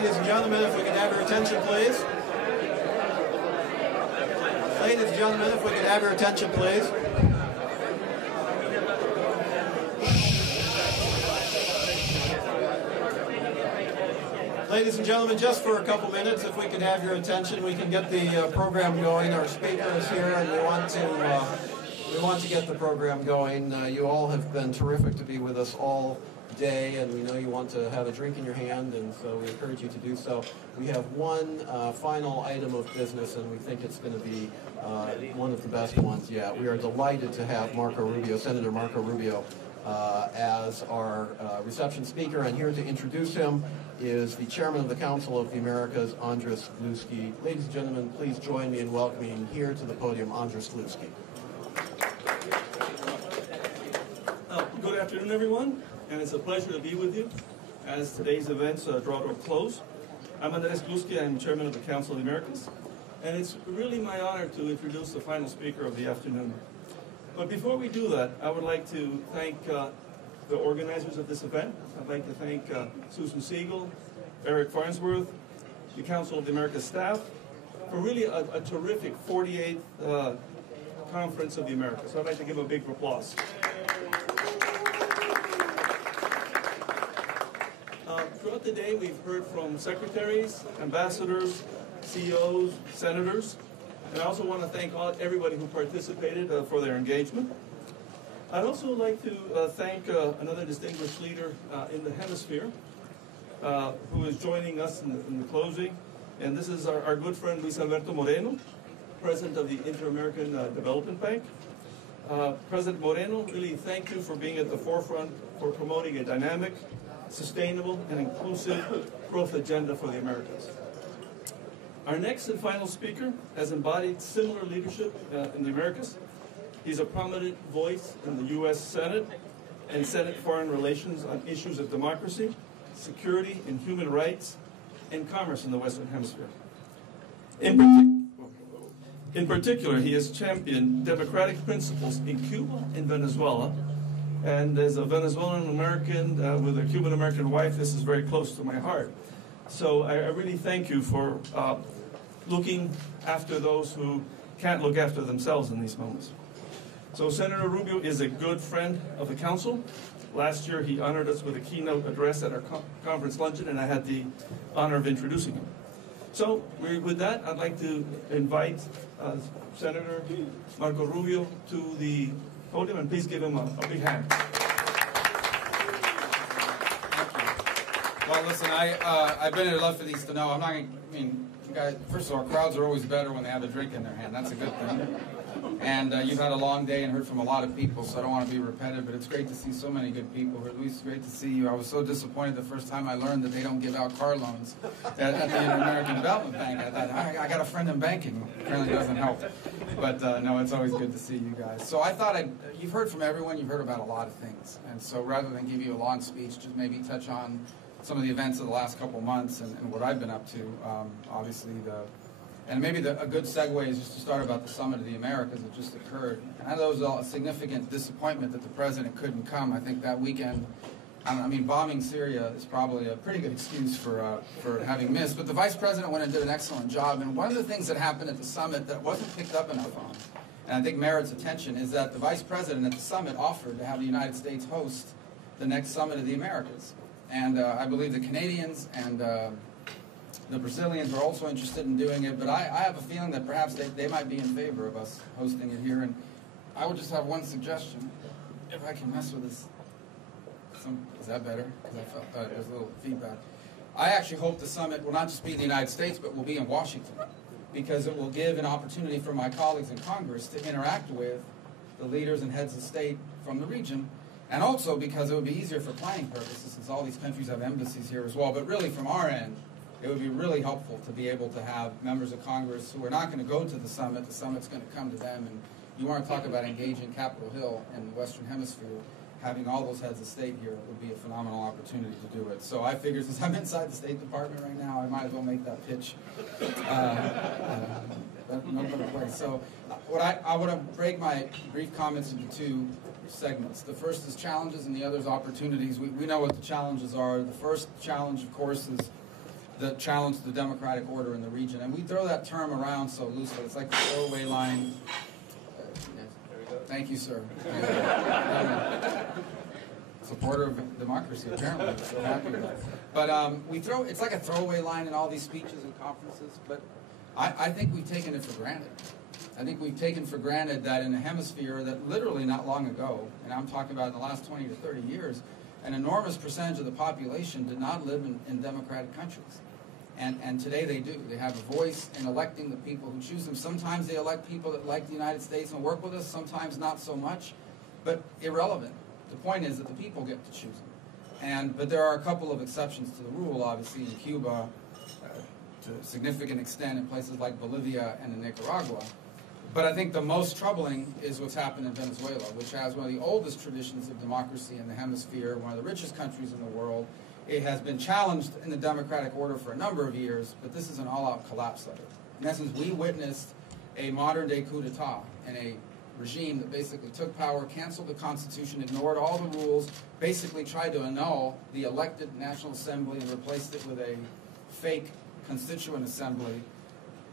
Ladies and gentlemen, if we could have your attention, please. Ladies and gentlemen, if we could have your attention, please. Ladies and gentlemen, just for a couple minutes, if we could have your attention, we can get the program going. Our speaker is here, and we want to get the program going. You all have been terrific to be with us all day, and we know you want to have a drink in your hand, and so we encourage you to do so. We have one final item of business, and we think it's going to be one of the best ones yet. We are delighted to have Senator Marco Rubio, as our reception speaker, and here to introduce him is the Chairman of the Council of the Americas, Andris Gluski. Ladies and gentlemen, please join me in welcoming here to the podium Andris Gluski. Good afternoon, everyone, and it's a pleasure to be with you as today's events draw to a close. I'm Andris Gluski. I'm Chairman of the Council of the Americas, and it's really my honor to introduce the final speaker of the afternoon. But before we do that, I would like to thank the organizers of this event. I'd like to thank Susan Siegel, Eric Farnsworth, the Council of the Americas staff, for really a terrific 48th Conference of the Americas. So I'd like to give a big applause. Throughout the day, we've heard from secretaries, ambassadors, CEOs, senators, and I also want to thank everybody who participated for their engagement. I'd also like to thank another distinguished leader in the hemisphere who is joining us in the closing, and this is our good friend Luis Alberto Moreno, President of the Inter-American Development Bank. President Moreno, really thank you for being at the forefront for promoting a dynamic, sustainable, and inclusive growth agenda for the Americas. Our next and final speaker has embodied similar leadership in the Americas. He's a prominent voice in the U.S. Senate and Senate Foreign Relations on issues of democracy, security, and human rights, and commerce in the Western Hemisphere. In particular, he has championed democratic principles in Cuba and Venezuela. And as a Venezuelan American with a Cuban American wife, this is very close to my heart. So I really thank you for looking after those who can't look after themselves in these moments. So Senator Rubio is a good friend of the Council. Last year he honored us with a keynote address at our conference luncheon, and I had the honor of introducing him. So with that, I'd like to invite Senator Marco Rubio to the podium, and please give him a big hand. Well, listen, I've been at love for these to know. I'm not going to, you guys, first of all, crowds are always better when they have a drink in their hand. That's a good thing. And you've had a long day and heard from a lot of people, so I don't want to be repetitive, but it's great to see so many good people here. Luis, great to see you. I was so disappointed the first time I learned that they don't give out car loans at the Inter-American Development Bank. I thought, I got a friend in banking. Apparently it doesn't help. But no, it's always good to see you guys. So I thought you've heard from everyone, you've heard about a lot of things. And so rather than give you a long speech, just maybe touch on some of the events of the last couple months and what I've been up to. Obviously, and maybe a good segue is just to start about the Summit of the Americas that just occurred. And I know it was a significant disappointment that the president couldn't come. I think that weekend, bombing Syria is probably a pretty good excuse for having missed. But the vice president went and did an excellent job. And one of the things that happened at the summit that wasn't picked up enough on, and I think merits attention, is that the vice president at the summit offered to have the United States host the next Summit of the Americas. And I believe the Canadians and the Brazilians are also interested in doing it, but I have a feeling that perhaps they might be in favor of us hosting it here. And I would just have one suggestion, if I can mess with this. Is that better? Because I felt there's a little feedback. I actually hope the summit will not just be in the United States, but will be in Washington, because it will give an opportunity for my colleagues in Congress to interact with the leaders and heads of state from the region. And also because it would be easier for planning purposes, since all these countries have embassies here as well. But really, from our end, it would be really helpful to be able to have members of Congress who are not going to go to the summit's going to come to them. And you want to talk about engaging Capitol Hill in the Western Hemisphere, having all those heads of state here would be a phenomenal opportunity to do it. So I figure, since I'm inside the State Department right now, I might as well make that pitch. No better place. So I want to break my brief comments into two segments. The first is challenges and the other is opportunities. We know what the challenges are. The first challenge, of course, is that challenge the democratic order in the region. And we throw that term around so loosely. It's like a throwaway line. Thank you, sir. Supporter of democracy, apparently. So happy about it. But it's like a throwaway line in all these speeches and conferences. But I think we've taken it for granted. I think we've taken for granted that in a hemisphere that literally not long ago, and I'm talking about in the last 20 to 30 years, an enormous percentage of the population did not live in democratic countries. And today they do. They have a voice in electing the people who choose them. Sometimes they elect people that like the United States and work with us, sometimes not so much, but irrelevant. The point is that the people get to choose them. But there are a couple of exceptions to the rule, obviously, in Cuba, to a significant extent in places like Bolivia and in Nicaragua. But I think the most troubling is what's happened in Venezuela, which has one of the oldest traditions of democracy in the hemisphere, one of the richest countries in the world. It has been challenged in the democratic order for a number of years, but this is an all-out collapse of it. In essence, we witnessed a modern-day coup d'etat in a regime that basically took power, canceled the Constitution, ignored all the rules, basically tried to annul the elected National Assembly and replaced it with a fake Constituent Assembly.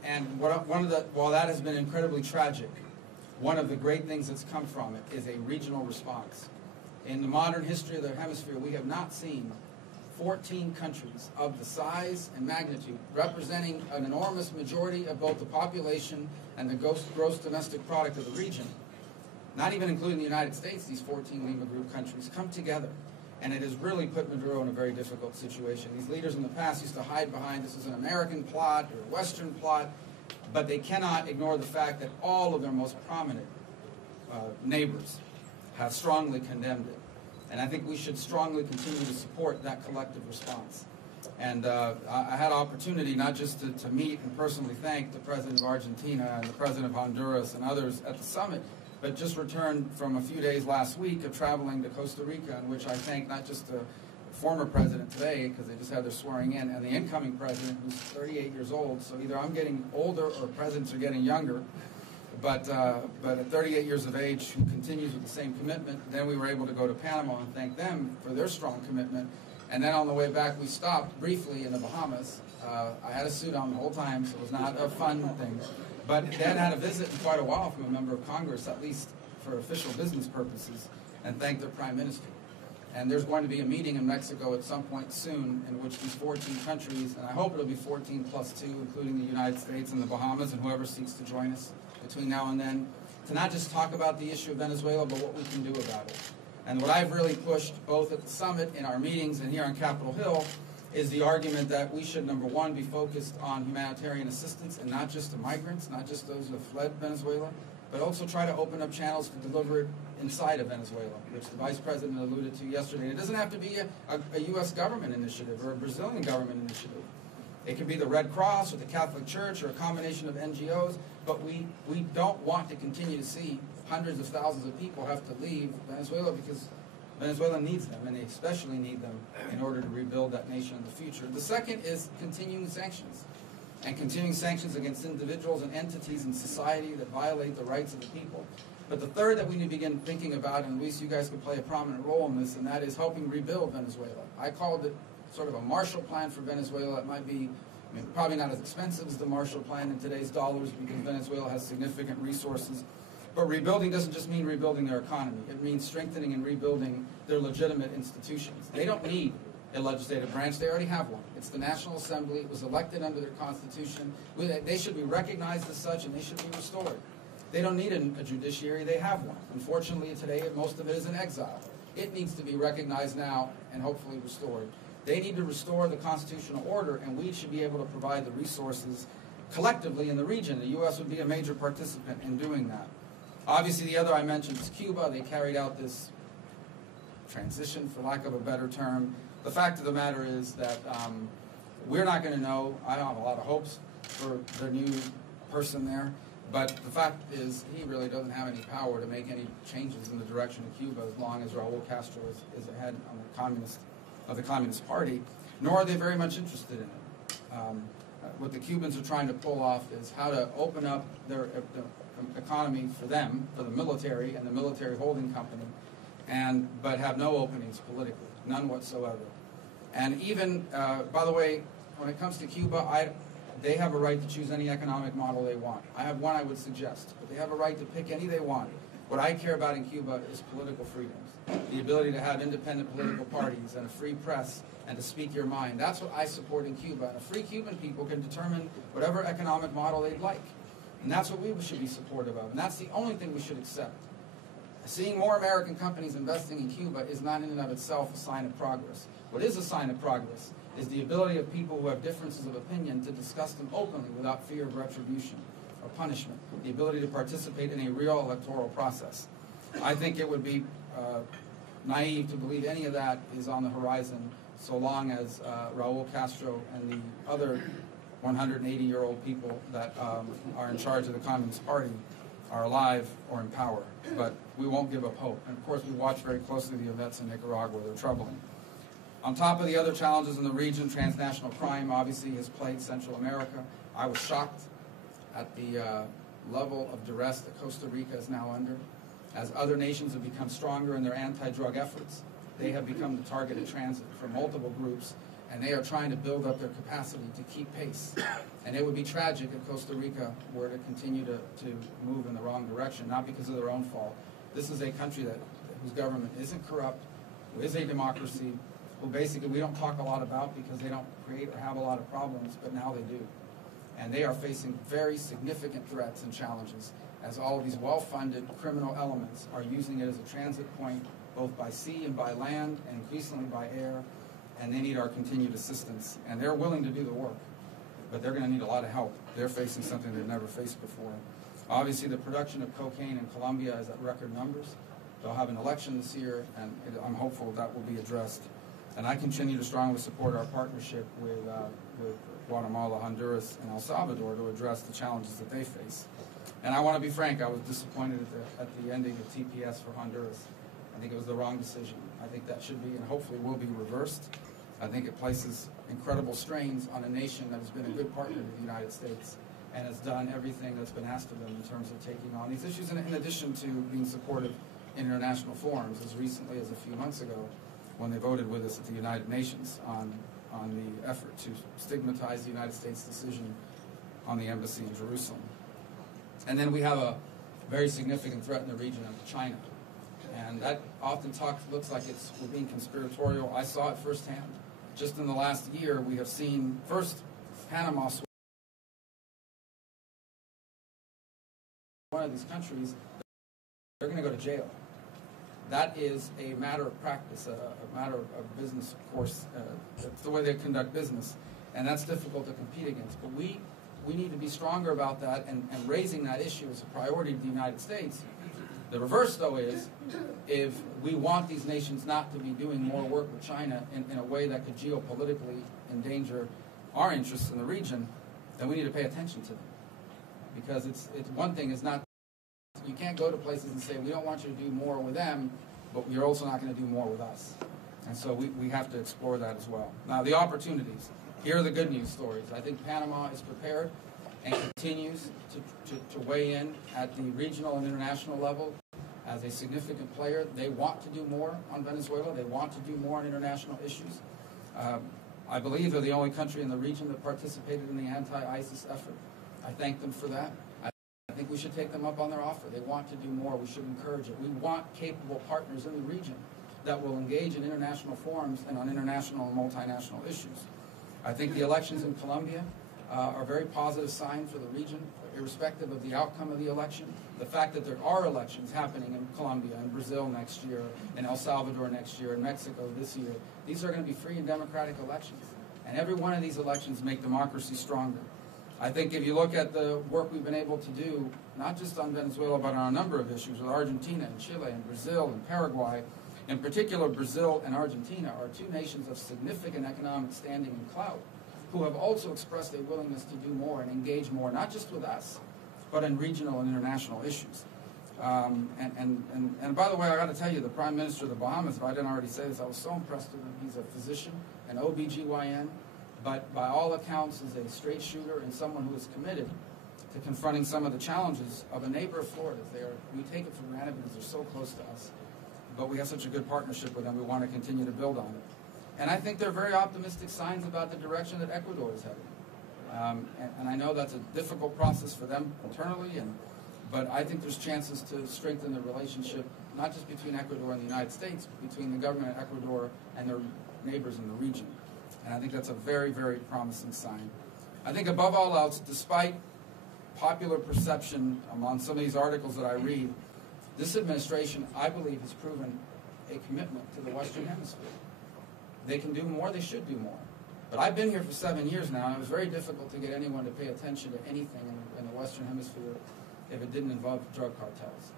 And while that has been incredibly tragic, one of the great things that's come from it is a regional response. In the modern history of the hemisphere, we have not seen 14 countries of the size and magnitude, representing an enormous majority of both the population and the gross domestic product of the region, not even including the United States, these 14 Lima Group countries, come together. And it has really put Maduro in a very difficult situation. These leaders in the past used to hide behind this is an American plot or a Western plot, but they cannot ignore the fact that all of their most prominent neighbors have strongly condemned it. And I think we should strongly continue to support that collective response. And I had an opportunity not just to meet and personally thank the President of Argentina and the President of Honduras and others at the summit, but just returned from a few days last week of traveling to Costa Rica, in which I thank not just the former president today, because they just had their swearing in, and the incoming president, who's 38 years old. So either I'm getting older or presidents are getting younger. But at 38 years of age, who continues with the same commitment. Then we were able to go to Panama and thank them for their strong commitment. And then on the way back, we stopped briefly in the Bahamas. I had a suit on the whole time, so it was not a fun thing. But then had a visit in quite a while from a member of Congress, at least for official business purposes, and thanked their prime minister. And there's going to be a meeting in Mexico at some point soon in which these 14 countries, and I hope it'll be 14 plus 2, including the United States and the Bahamas and whoever seeks to join us between now and then, to not just talk about the issue of Venezuela, but what we can do about it. And what I've really pushed both at the summit, in our meetings, and here on Capitol Hill, is the argument that we should, number one, be focused on humanitarian assistance, and not just to migrants, not just those who have fled Venezuela, but also try to open up channels to deliver it inside of Venezuela, which the Vice President alluded to yesterday. And it doesn't have to be a U.S. government initiative or a Brazilian government initiative. It could be the Red Cross or the Catholic Church or a combination of NGOs, but we don't want to continue to see hundreds of thousands of people have to leave Venezuela, because Venezuela needs them, and they especially need them in order to rebuild that nation in the future. The second is continuing sanctions, and continuing sanctions against individuals and entities in society that violate the rights of the people. But the third that we need to begin thinking about, and Luis, you guys could play a prominent role in this, and that is helping rebuild Venezuela. I called it sort of a Marshall Plan for Venezuela. It might be, probably not as expensive as the Marshall Plan in today's dollars, because Venezuela has significant resources. But rebuilding doesn't just mean rebuilding their economy. It means strengthening and rebuilding their legitimate institutions. They don't need a legislative branch. They already have one. It's the National Assembly. It was elected under their Constitution. They should be recognized as such, and they should be restored. They don't need a judiciary. They have one. Unfortunately, today, most of it is in exile. It needs to be recognized now and hopefully restored. They need to restore the constitutional order, and we should be able to provide the resources collectively in the region. The U.S. would be a major participant in doing that. Obviously, the other I mentioned is Cuba. They carried out this transition, for lack of a better term. The fact of the matter is that we're not going to know. I don't have a lot of hopes for their new person there. But the fact is, he really doesn't have any power to make any changes in the direction of Cuba as long as Raul Castro is ahead on the Communist Party, nor are they very much interested in it. What the Cubans are trying to pull off is how to open up their economy for them, for the military and the military holding company, but have no openings politically, none whatsoever. And even, by the way, when it comes to Cuba, they have a right to choose any economic model they want. I have one I would suggest, but they have a right to pick any they want. What I care about in Cuba is political freedoms, the ability to have independent political parties and a free press and to speak your mind. That's what I support in Cuba. And a free Cuban people can determine whatever economic model they'd like. And that's what we should be supportive of. And that's the only thing we should accept. Seeing more American companies investing in Cuba is not in and of itself a sign of progress. What is a sign of progress is the ability of people who have differences of opinion to discuss them openly without fear of retribution or punishment, the ability to participate in a real electoral process. I think it would be naive to believe any of that is on the horizon so long as Raul Castro and the other 180-year-old people that are in charge of the Communist Party are alive or in power. But we won't give up hope. And of course, we watch very closely the events in Nicaragua. They're troubling. On top of the other challenges in the region, transnational crime obviously has plagued Central America. I was shocked at the level of duress that Costa Rica is now under. As other nations have become stronger in their anti-drug efforts, they have become the target of transit for multiple groups, and they are trying to build up their capacity to keep pace. And it would be tragic if Costa Rica were to continue to move in the wrong direction, not because of their own fault. This is a country whose government isn't corrupt, who is a democracy, who basically we don't talk a lot about because they don't create or have a lot of problems, but now they do. And they are facing very significant threats and challenges as all of these well-funded criminal elements are using it as a transit point, both by sea and by land, and increasingly by air, and they need our continued assistance. And they're willing to do the work, but they're going to need a lot of help. They're facing something they've never faced before. Obviously, the production of cocaine in Colombia is at record numbers. They'll have an election this year, and I'm hopeful that will be addressed. And I continue to strongly support our partnership with Guatemala, Honduras, and El Salvador to address the challenges that they face. And I want to be frank, I was disappointed at the ending of TPS for Honduras. I think it was the wrong decision. I think that should be and hopefully will be reversed. I think it places incredible strains on a nation that has been a good partner to the United States and has done everything that's been asked of them in terms of taking on these issues, in addition to being supportive in international forums as recently as a few months ago when they voted with us at the United Nations on the effort to stigmatize the United States decision on the embassy in Jerusalem. And then we have a very significant threat in the region of China. And that often looks like we're being conspiratorial. I saw it firsthand. Just in the last year, we have seen, first, Panama, one of these countries, they're going to go to jail. That is a matter of practice, a matter of business, of course. It's the way they conduct business, and that's difficult to compete against. But we need to be stronger about that and raising that issue as a priority to the United States. The reverse, though, is if we want these nations not to be doing more work with China in a way that could geopolitically endanger our interests in the region, then we need to pay attention to them. Because it's one thing is not, you can't go to places and say, we don't want you to do more with them, but you're also not going to do more with us. And so we have to explore that as well. Now, the opportunities. Here are the good news stories. I think Panama is prepared and continues to weigh in at the regional and international level as a significant player. They want to do more on Venezuela. They want to do more on international issues. I believe they're the only country in the region that participated in the anti-ISIS effort. I thank them for that. I think we should take them up on their offer. They want to do more. We should encourage it. We want capable partners in the region that will engage in international forums and on international and multinational issues. I think the elections in Colombia are a very positive sign for the region, irrespective of the outcome of the election. The fact that there are elections happening in Colombia and Brazil next year, in El Salvador next year, in Mexico this year, these are going to be free and democratic elections. And every one of these elections make democracy stronger. I think if you look at the work we've been able to do, not just on Venezuela, but on a number of issues with Argentina and Chile and Brazil and Paraguay, in particular Brazil and Argentina are two nations of significant economic standing and clout, who have also expressed a willingness to do more and engage more, not just with us, but in regional and international issues. And by the way, I got to tell you, the Prime Minister of the Bahamas, if I didn't already say this, I was so impressed with him. He's a physician, an OBGYN, but by all accounts is a straight shooter and someone who is committed to confronting some of the challenges of a neighbor of Florida's. We take it for granted because they're so close to us, but we have such a good partnership with them. We want to continue to build on it. And I think they're very optimistic signs about the direction that Ecuador is heading. And I know that's a difficult process for them internally, but I think there's chances to strengthen the relationship, not just between Ecuador and the United States, but between the government of Ecuador and their neighbors in the region. And I think that's a very, very promising sign. I think above all else, despite popular perception among some of these articles that I read, this administration, I believe, has proven a commitment to the Western Hemisphere. They can do more, they should do more. But I've been here for 7 years now, and it was very difficult to get anyone to pay attention to anything in the Western Hemisphere if it didn't involve drug cartels.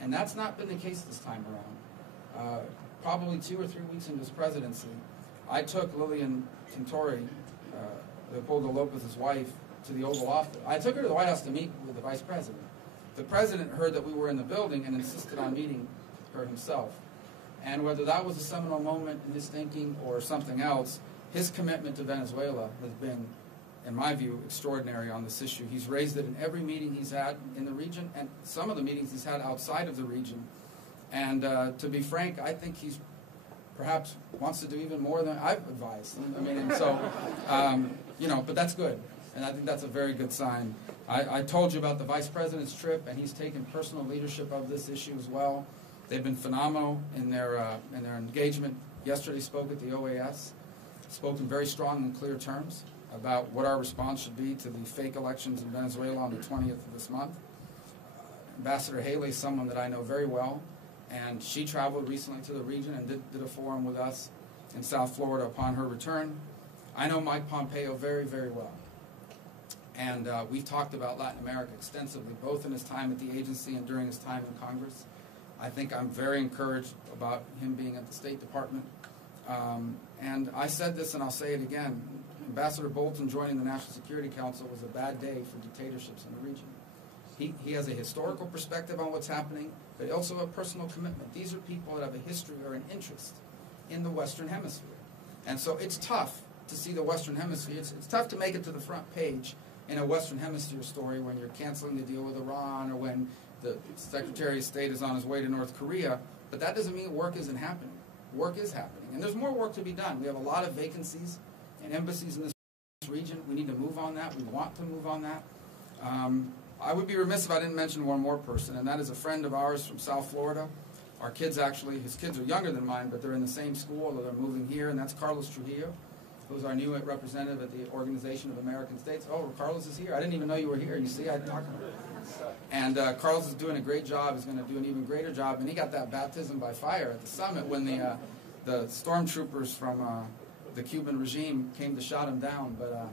And that's not been the case this time around. Probably 2 or 3 weeks into his presidency, I took Lilian Tintori, Leopoldo Lopez's wife, to the Oval Office. I took her to the White House to meet with the vice president. The president heard that we were in the building and insisted on meeting her himself. And whether that was a seminal moment in his thinking or something else, his commitment to Venezuela has been, in my view, extraordinary on this issue. He's raised it in every meeting he's had in the region and some of the meetings he's had outside of the region. And to be frank, I think he's perhaps wants to do even more than I've advised. I mean, and so, but that's good. And I think that's a very good sign. I told you about the vice president's trip, and he's taken personal leadership of this issue as well. They've been phenomenal in their engagement. Yesterday spoke at the OAS, spoke in very strong and clear terms about what our response should be to the fake elections in Venezuela on the 20th of this month. Ambassador Haley is someone that I know very well, and she traveled recently to the region and did a forum with us in South Florida upon her return. I know Mike Pompeo very, very well. And we've talked about Latin America extensively, both in his time at the agency and during his time in Congress. I think I'm very encouraged about him being at the State Department. And I said this and I'll say it again. Ambassador Bolton joining the National Security Council was a bad day for dictatorships in the region. He has a historical perspective on what's happening, but also a personal commitment. These are people that have a history or an interest in the Western Hemisphere. And so it's tough to see the Western Hemisphere. It's tough to make it to the front page in a Western Hemisphere story when you're canceling the deal with Iran or when the Secretary of State is on his way to North Korea. But that doesn't mean work isn't happening. Work is happening. And there's more work to be done. We have a lot of vacancies in embassies in this region. We need to move on that. We want to move on that. I would be remiss if I didn't mention one more person, and that is a friend of ours from South Florida. Our kids actually, his kids are younger than mine, but they're in the same school, they're moving here, and that's Carlos Trujillo, who's our new representative at the Organization of American States. Oh, Carlos is here. I didn't even know you were here. You see, I talked about it. And Carlos is doing a great job. He's going to do an even greater job. And he got that baptism by fire at the summit when the stormtroopers from the Cuban regime came to shut him down. But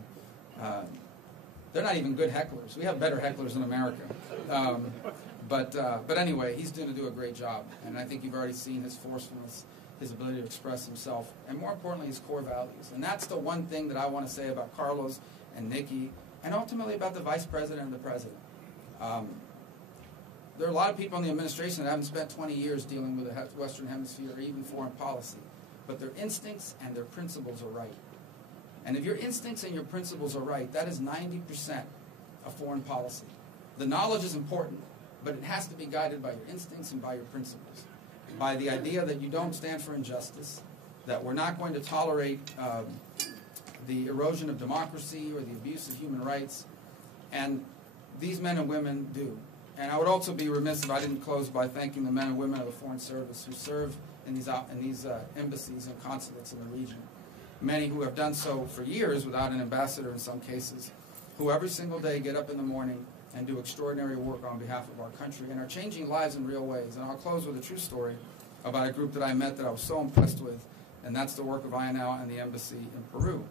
they're not even good hecklers. We have better hecklers in America. But anyway, he's going to do a great job. And I think you've already seen his forcefulness, his ability to express himself, and more importantly, his core values. And that's the one thing that I want to say about Carlos and Nikki, and ultimately about the Vice President and the President. There are a lot of people in the administration that haven't spent 20 years dealing with the Western Hemisphere or even foreign policy, but their instincts and their principles are right. And if your instincts and your principles are right, that is 90% of foreign policy. The knowledge is important, but it has to be guided by your instincts and by your principles. By the idea that you don't stand for injustice, that we're not going to tolerate the erosion of democracy or the abuse of human rights, and these men and women do. And I would also be remiss if I didn't close by thanking the men and women of the Foreign Service who serve in these embassies and consulates in the region. Many who have done so for years without an ambassador in some cases, who every single day get up in the morning and do extraordinary work on behalf of our country and are changing lives in real ways. And I'll close with a true story about a group that I met that I was so impressed with, and that's the work of V.A.A. and the embassy in Peru.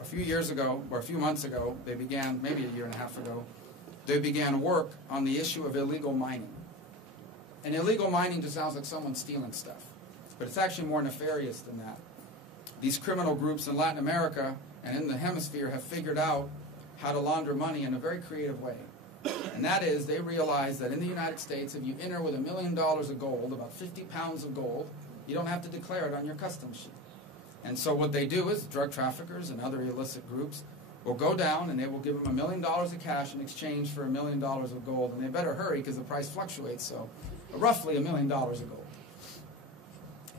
A few years ago, or a few months ago, they began, maybe a year and a half ago, they began work on the issue of illegal mining. And illegal mining just sounds like someone stealing stuff, but it's actually more nefarious than that. These criminal groups in Latin America and in the hemisphere have figured out how to launder money in a very creative way. And that is, they realize that in the United States, if you enter with $1 million of gold, about 50 pounds of gold, you don't have to declare it on your customs sheet. And so what they do is drug traffickers and other illicit groups will go down and they will give them $1 million of cash in exchange for $1 million of gold. And they better hurry because the price fluctuates, so roughly $1 million of gold.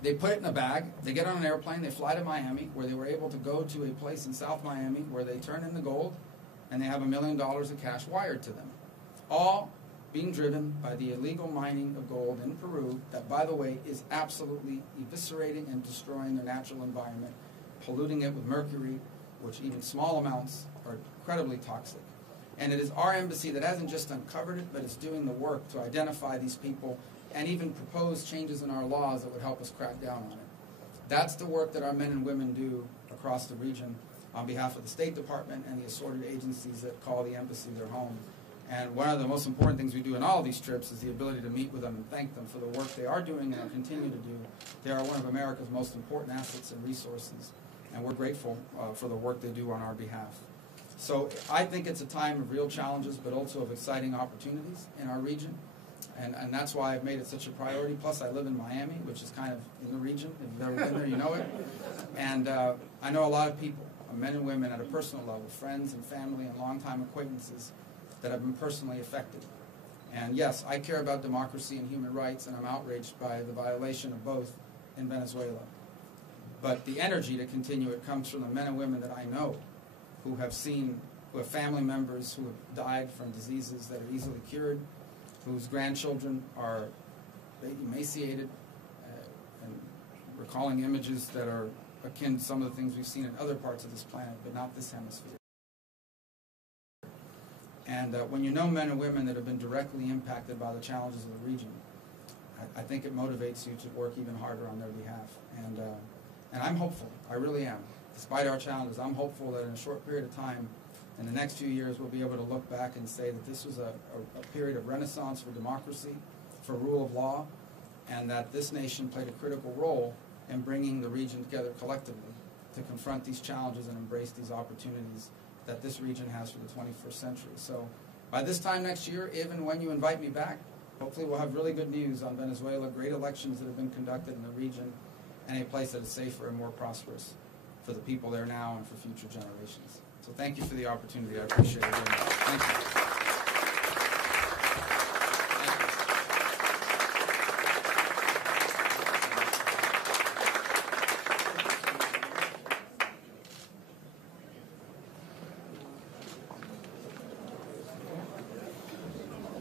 They put it in a bag, they get on an airplane, they fly to Miami, where they were able to go to a place in South Miami where they turn in the gold, and they have $1 million of cash wired to them. All being driven by the illegal mining of gold in Peru that, by the way, is absolutely eviscerating and destroying their natural environment, polluting it with mercury, which even small amounts are incredibly toxic. And it is our embassy that hasn't just uncovered it, but is doing the work to identify these people and even propose changes in our laws that would help us crack down on it. That's the work that our men and women do across the region on behalf of the State Department and the assorted agencies that call the embassy their home. And one of the most important things we do in all of these trips is the ability to meet with them and thank them for the work they are doing and continue to do. They are one of America's most important assets and resources, and we're grateful for the work they do on our behalf. So I think it's a time of real challenges, but also of exciting opportunities in our region. And that's why I've made it such a priority. Plus, I live in Miami, which is kind of in the region. If you've ever been there, you know it. And I know a lot of people, men and women at a personal level, friends and family and longtime acquaintances that have been personally affected. And yes, I care about democracy and human rights, and I'm outraged by the violation of both in Venezuela. But the energy to continue it comes from the men and women that I know who have family members who have died from diseases that are easily cured, whose grandchildren are emaciated, and recalling images that are akin to some of the things we've seen in other parts of this planet, but not this hemisphere. And when you know men and women that have been directly impacted by the challenges of the region, I think it motivates you to work even harder on their behalf. And I'm hopeful, I really am. Despite our challenges, I'm hopeful that in a short period of time, in the next few years, we'll be able to look back and say that this was a period of renaissance for democracy, for rule of law, and that this nation played a critical role in bringing the region together collectively to confront these challenges and embrace these opportunities that this region has for the 21st century. So by this time next year, even when you invite me back, hopefully we'll have really good news on Venezuela, great elections that have been conducted in the region, and a place that is safer and more prosperous for the people there now and for future generations. So thank you for the opportunity. I appreciate it very much. Thank you.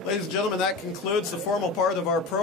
Ladies and gentlemen, that concludes the formal part of our program.